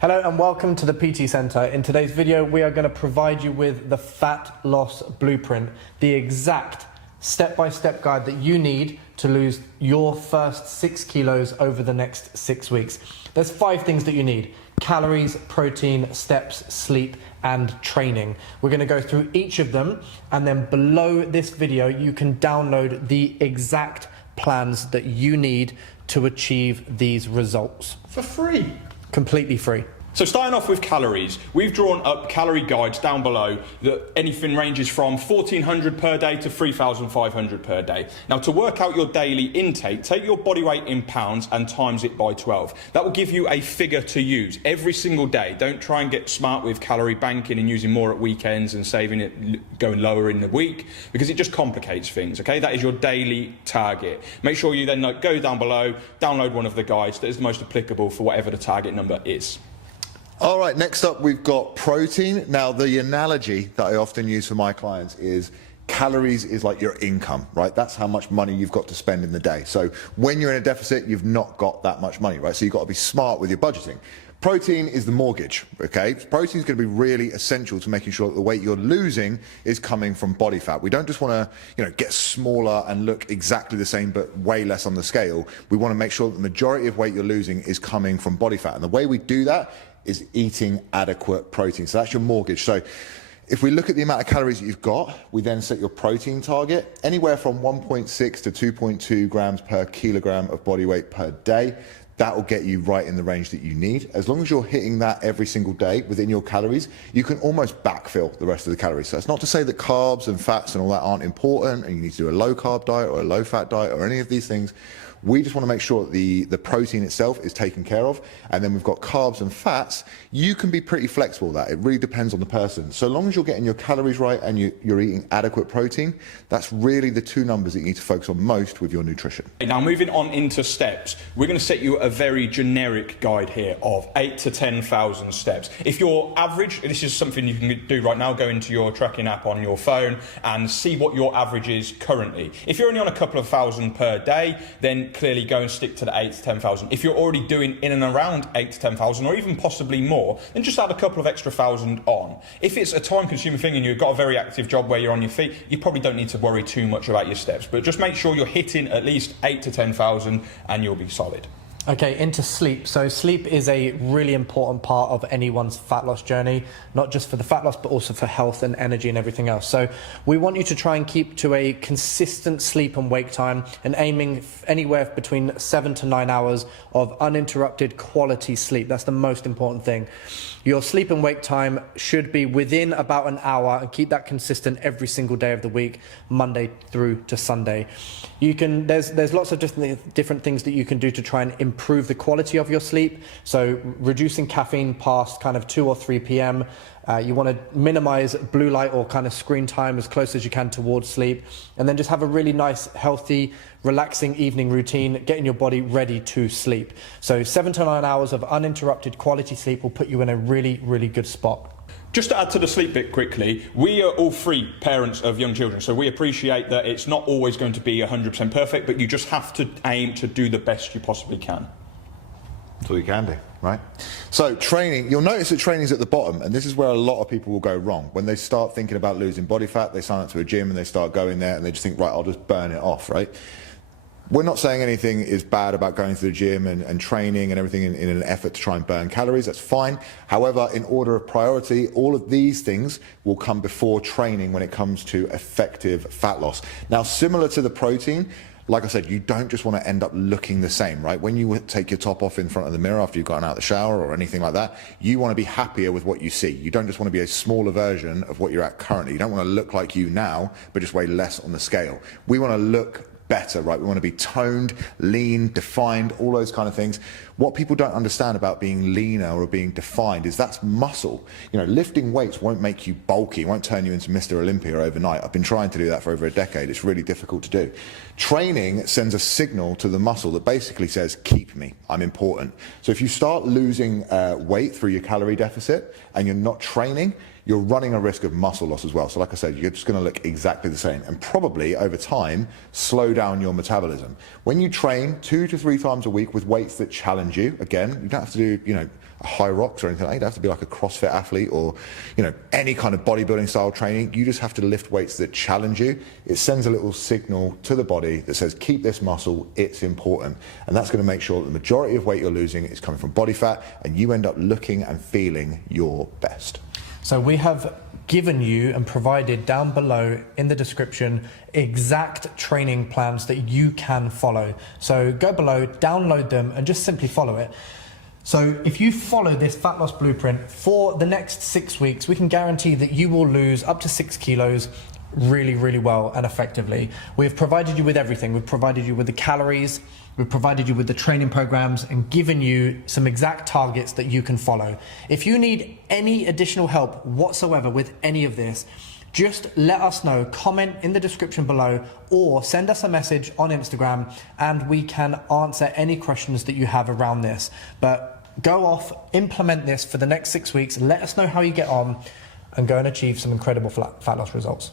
Hello and welcome to the PT Center. In today's video, we are going to provide you with the fat loss blueprint, the exact step-by-step guide that you need to lose your first 6 kilos over the next 6 weeks. There's 5 things that you need: calories, protein, steps, sleep, and training. We're going to go through each of them, and then below this video, you can download the exact plans that you need to achieve these results. For free. Completely free. So starting off with calories, we've drawn up calorie guides down below that anything ranges from 1,400 per day to 3,500 per day. Now, to work out your daily intake, take your body weight in pounds and times it by 12. That will give you a figure to use every single day. Don't try and get smart with calorie banking and using more at weekends and saving it going lower in the week, because it just complicates things, okay? That is your daily target. Make sure you then go down below, download one of the guides that is the most applicable for whatever the target number is. All right, next up we've got protein. Now, the analogy that I often use for my clients is calories is like your income, right? That's how much money you've got to spend in the day. So when you're in a deficit, you've not got that much money, right? So you've got to be smart with your budgeting. Protein is the mortgage, okay? Protein is going to be really essential to making sure that the weight you're losing is coming from body fat. We don't just want to, get smaller and look exactly the same but way less on the scale. We want to make sure that the majority of weight you're losing is coming from body fat. And the way we do that is eating adequate protein. So that's your mortgage. So if we look at the amount of calories that you've got, we then set your protein target anywhere from 1.6 to 2.2 grams per kilogram of body weight per day. That will get you right in the range that you need. As long as you're hitting that every single day within your calories, you can almost backfill the rest of the calories. So it's not to say that carbs and fats and all that aren't important and you need to do a low carb diet or a low fat diet or any of these things. We just want to make sure that the protein itself is taken care of. And then we've got carbs and fats. You can be pretty flexible with that. It really depends on the person. So long as you're getting your calories right and you're eating adequate protein, that's really the 2 numbers that you need to focus on most with your nutrition. Now, moving on into steps, we're going to set you a very generic guide here of 8 to 10,000 steps. If you're average, this is something you can do right now, go into your tracking app on your phone and see what your average is currently. If you're only on a couple of thousand per day, then clearly go and stick to the 8 to 10,000. If you're already doing in and around 8 to 10,000 or even possibly more, then just add a couple of extra thousand on. If it's a time-consuming thing and you've got a very active job where you're on your feet, you probably don't need to worry too much about your steps, but just make sure you're hitting at least 8 to 10,000 and you'll be solid. Okay, into sleep. So sleep is a really important part of anyone's fat loss journey, not just for the fat loss, but also for health and energy and everything else. So we want you to try and keep to a consistent sleep and wake time and aiming anywhere between 7 to 9 hours of uninterrupted quality sleep. That's the most important thing. Your sleep and wake time should be within about an hour, and keep that consistent every single day of the week, Monday through to Sunday. There's lots of different things that you can do to try and improve the quality of your sleep. So reducing caffeine past kind of 2 or 3 p.m. You want to minimize blue light or kind of screen time as close as you can towards sleep, and then just have a really nice, healthy, relaxing evening routine, getting your body ready to sleep. So 7 to 9 hours of uninterrupted quality sleep will put you in a really, really good spot. Just to add to the sleep bit quickly, we are all 3 parents of young children, so we appreciate that it's not always going to be 100% perfect, but you just have to aim to do the best you possibly can. That's all you can do, right? So training, you'll notice that training's at the bottom, and this is where a lot of people will go wrong. When they start thinking about losing body fat, they sign up to a gym and they start going there and they just think, right, I'll just burn it off, right? We're not saying anything is bad about going to the gym and training and everything in an effort to try and burn calories. That's fine. However, in order of priority, all of these things will come before training when it comes to effective fat loss. Now, similar to the protein, like I said, you don't just want to end up looking the same, right? When you take your top off in front of the mirror after you've gotten out of the shower or anything like that, you want to be happier with what you see. You don't just want to be a smaller version of what you're at currently. You don't want to look like you now, but just weigh less on the scale. We want to look better, right? We want to be toned, lean, defined, all those kind of things. What people don't understand about being leaner or being defined is that's muscle. Lifting weights won't make you bulky, won't turn you into Mr. Olympia overnight. I've been trying to do that for over a decade. It's really difficult to do. Training sends a signal to the muscle that basically says, keep me, I'm important. So if you start losing weight through your calorie deficit and you're not training, you're running a risk of muscle loss as well. So like I said, you're just going to look exactly the same and probably over time slow down your metabolism. When you train 2 to 3 times a week with weights that challenge you, again, you don't have to do, a high rocks or anything like that. You don't have to be like a CrossFit athlete or, any kind of bodybuilding style training. You just have to lift weights that challenge you. It sends a little signal to the body that says, keep this muscle, it's important. And that's going to make sure that the majority of weight you're losing is coming from body fat and you end up looking and feeling your best. So we have given you and provided down below in the description exact training plans that you can follow. So go below, download them and just simply follow it. So if you follow this fat loss blueprint for the next 6 weeks, we can guarantee that you will lose up to 6 kilos really, really well and effectively. We've provided you with everything. We've provided you with the calories, we've provided you with the training programs and given you some exact targets that you can follow. If you need any additional help whatsoever with any of this, just let us know, comment in the description below or send us a message on Instagram and we can answer any questions that you have around this. But go off, implement this for the next 6 weeks, let us know how you get on and go and achieve some incredible fat loss results.